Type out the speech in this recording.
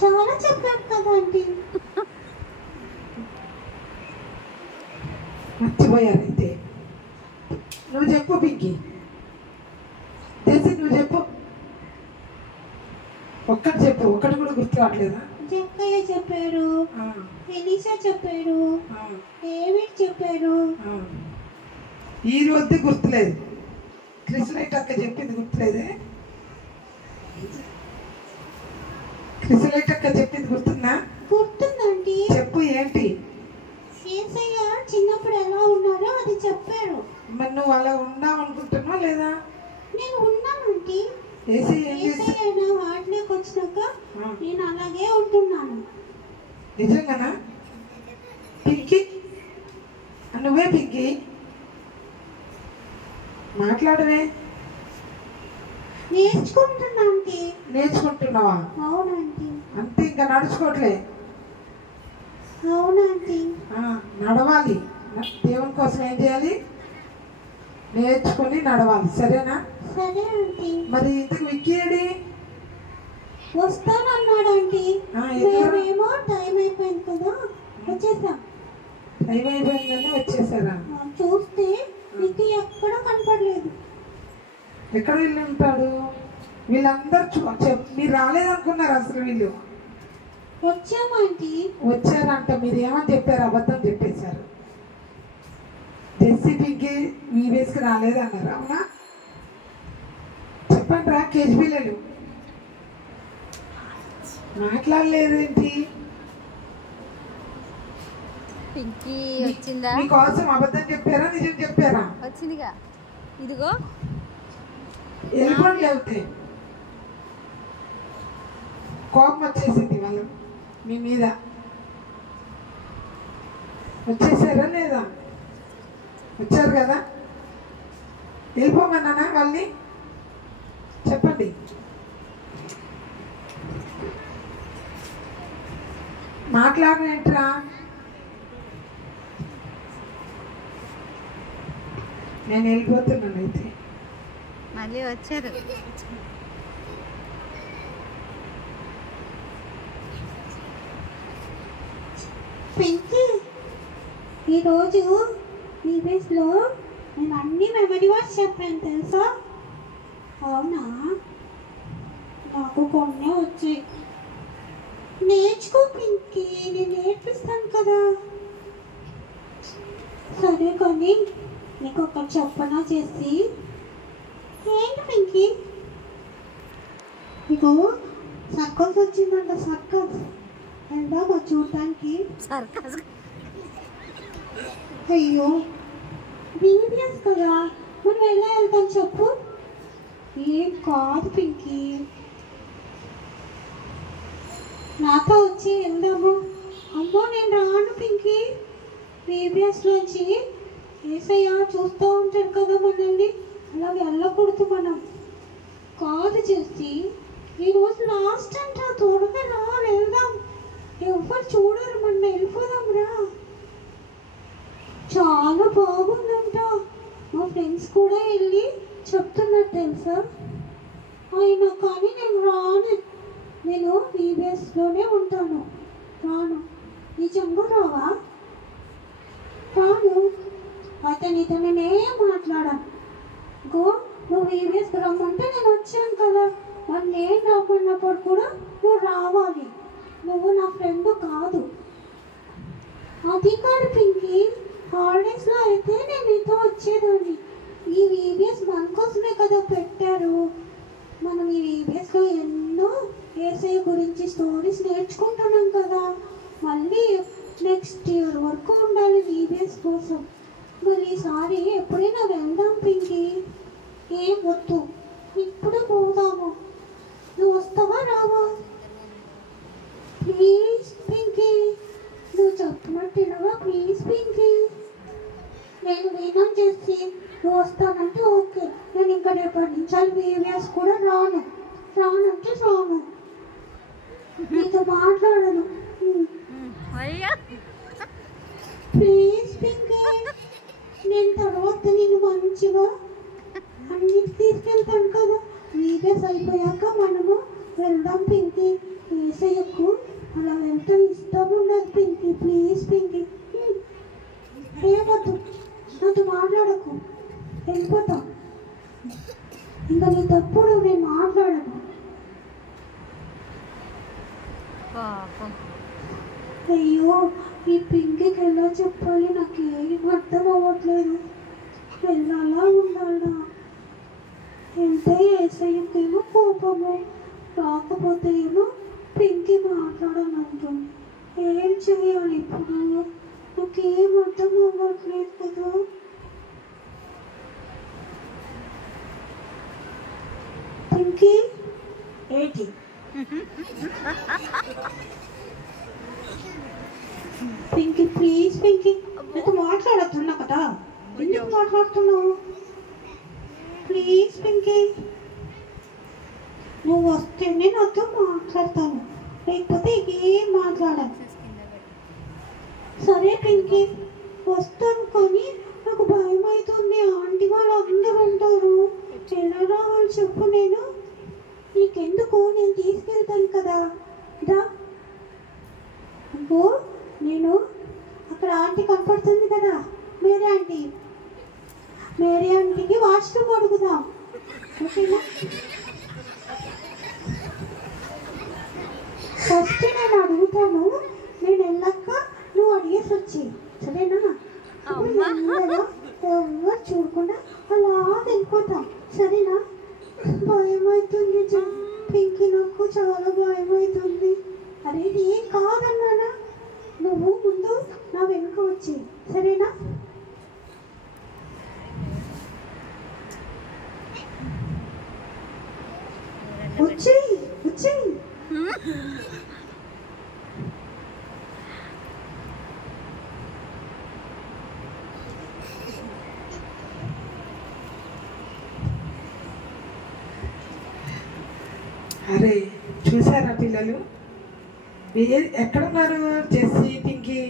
చాలా చెప్పాను కదా ఆంటీ. మర్చిపోయారైతే. నువ్వు చెప్పు పింకీ, తెలిసి నువ్వు చెప్పు. ఒక్కటి చెప్పు, ఒక్కటి కూడా గుర్తు రావట్లేదా? జక్కయ్య చెప్పారు, ఎలిసా చెప్పారు, డేవిడ్ చెప్పారు. ఈ రోజు గుర్తులేదు. క్రిస్లైట్ అక్క చెప్పింది గుర్తులేదే? క్రిస్లైట్ అక్క చెప్పింది గుర్తుందా? గుర్తుందండి. చెప్పు ఏంటి? యేసయ్య చిన్నప్పుడు ఎలా ఉన్నారో అది చెప్పారు. మరి నువ్వు అలా ఉన్నావు అనుకుంటున్నావా లేదా? నేను ఉన్నానండి. యేసయ్య నా హార్ట్లోకి వచ్చినాక నేను అలాగే ఉంటున్నాను. నిజంగానా పింకీ? నువ్వే పింకీ మాట్లాడవే. నేర్చుకుంటున్నాండి. నేర్చుకుంటున్నావా? అవునండి. అంతే, ఇంకా నడుచుకోవట్లే. అవునండి. నడవాలి. దేవుని కోసం ఏం చేయాలి? నేర్చుకుని నడవాలి. సరేనా? సరే ఆంటీ. మరి ఇంతకు విక్కీడి వస్తానన్నాడండి. మేమేమో టైం అయిపోయింది కదా వచ్చేసాం. టైం అయిపోయిందని వచ్చేసారా? చూస్తే విక్కీ ఎక్కడ కనపడలేదు. ఎక్కడ వెళ్ళి ఉంటాడు? వీళ్ళందరూ మీరు రాలేదనుకున్నారు అసలు. వీళ్ళు వచ్చామంటీ. వచ్చారంట. మీరు ఏమని చెప్పారు? అబద్ధం చెప్పేశారు. జెస్సీ పింకీ మీ వేసుకు రాలేదన్నారు. అవునా? చెప్పండి రా కేజీ పిల్లలు. మాట్లాడలేదేంటి? పింకీ వచ్చిందా? మీకోసం అబద్ధం చెప్పారా నిజం చెప్పారా? వచ్చిందిగా, ఇదిగో వెళ్ళిపోండి. లేకపోతే కోపం వచ్చేసింది వాళ్ళు మీ మీద. వచ్చేసారా లేదా? వచ్చారు కదా. వెళ్ళిపోమన్నానా వాళ్ళని? చెప్పండి. మాట్లాడేంట్రా? నేను వెళ్ళిపోతున్నాను అయితే. మళ్ళీ వచ్చారు. పింకీ, ఈరోజు ఈవెంట్స్లో నేను అన్ని మెమరీ వర్డ్స్ చెప్పాను తెలుసా? అవునా? నాకు కొన్ని వచ్చాయి. నేర్చుకో పింకీ, నేను నేర్పిస్తాను కదా. సరే కానీ నీకు ఒక చెప్పనా చేసి. ఏంటి పింకీ? నీకు సర్కస్ వచ్చిందంట. సర్కస్ వెళ్దామా చూడటానికి? సర్కస్? అయ్యో వీడియోస్ కదా, మనం ఎలా వెళ్తాం చెప్పు? ఏం కాదు పింకీ, నాతో వచ్చి వెళ్దాము. అమ్మో నేను రాను పింకీ. వీడియోస్లోంచి యేసయ్య చూస్తూ ఉంటారు కదా మనల్ని, అలా వెళ్ళకూడదు మనం. కాదు చేసి ఈరోజు లాస్ట్ అంట. త్వరగా రా వెళ్దాం. ఎవరు చూడరు, మన వెళ్ళిపోదాం రా. చాలా బాగుందంట. మా ఫ్రెండ్స్ కూడా వెళ్ళి చెప్తున్నారు తెలుసా. అయినా కానీ నేను రాను. నేను ఈవెంట్స్లోనే ఉంటాను. రాను. నిజంగా రావా? రాను. అయితే నీతో నేనేం మాట్లాడాను. గో, నువ్వు ఈవెంట్స్కి రమ్మంటే నేను వచ్చాను కదా. మరి నేను రమ్మన్నప్పుడు కూడా నువ్వు రావాలి. నువ్వు నా ఫ్రెండ్ కాదు. అది కాదు పింకీ, హాలిడేస్లో అయితే నేను నీతో వచ్చేదాన్ని. ఈ వీడియోస్ మన కోసమే కదా పెట్టారు. మనం ఈ వీడియోస్లో ఎన్నో యేసయ్య గురించి స్టోరీస్ నేర్చుకుంటున్నాం కదా. మళ్ళీ నెక్స్ట్ ఇయర్ వరకు ఉండాలి వీడియోస్ కోసం. మరి ఈసారి ఎప్పుడైనా వెళ్దాం పింకీ. ఏం వద్దు, ఇప్పుడు పోదాము. నువ్వు వస్తావా రావా? ప్లీజ్ పింకీ, నువ్వు చెప్పినట్టుగా ప్లీజ్ పింకీ. నేను వినం చేసి నువ్వు వస్తానంటే ఓకే. నేను ఇంకా రేపటి నుంచి వీడియోస్ కూడా రాను. రానంటే రాను. నీతో మాట్లాడను. ప్లీజ్ పింకీ, నేను తర్వాత నేను మంచిగా అన్నిటి తీసుకెళ్తాను కదా. వీడియోస్ అయిపోయాక మనము వెళ్దాం పింకీ. యేసయ్యకు పాపం. అయ్యో, ఈ పింకీకి ఎలా చెప్పాలి? నాకు ఏం అర్థం అవ్వట్లేదు. వెళ్ళాలా ఉండాలా? వెళ్తే ఏసయ్యకేమో కోపము, రాకపోతే ఏమో పింకీ మాట్లాడాలంటుంది. ఏం చేయాలి ఇప్పుడు? నాకేం అర్థం అవ్వట్లేదు కదా. పింకీ ఏంటి? పింకీ ప్లీజ్ పింకీ, నీకు మాట్లాడుతున్నా కదా, ఎందుకు మాట్లాడుతున్నావు? ప్లీజ్ పింకీ, నువ్వు వస్తేనే నాతో మాట్లాడతాను, లేకపోతే ఏం మాట్లాడాను. సరే పింకీ, వస్తాను, కానీ నాకు భయం అవుతుంది. ఆంటీ వాళ్ళు అందరూ ఉంటారు, ఎలా రావాలి చెప్పు? నేను నీకెందుకు, నేను తీసుకెళ్తాను కదా. రా. అబ్బో, నేను అక్కడ ఆంటీ కనపడుతుంది కదా, మేరీ ఆంటీ. మేరీ ఆంటీకి వాష్రూమ్ అడుగుదాం, ఓకేనా? ఫస్ట్ నేను అడుగుతాను, నేను వెళ్ళాక నువ్వు అడిగేసి వచ్చి, సరేనా? ఎవరు చూడకుండా అలా వెళ్ళిపోతాం, సరేనా? భయం అవుతుంది పింకీ, నాకు చాలా భయం అవుతుంది. అరే ఏం కాదన్నానా, నువ్వు ముందు నా వెనుక వచ్చి, సరేనా? వచ్చేయి వచ్చేయి. అరే చూసారా పిల్లలు, ఎక్కడున్నారు జెస్సీ, పింకీ?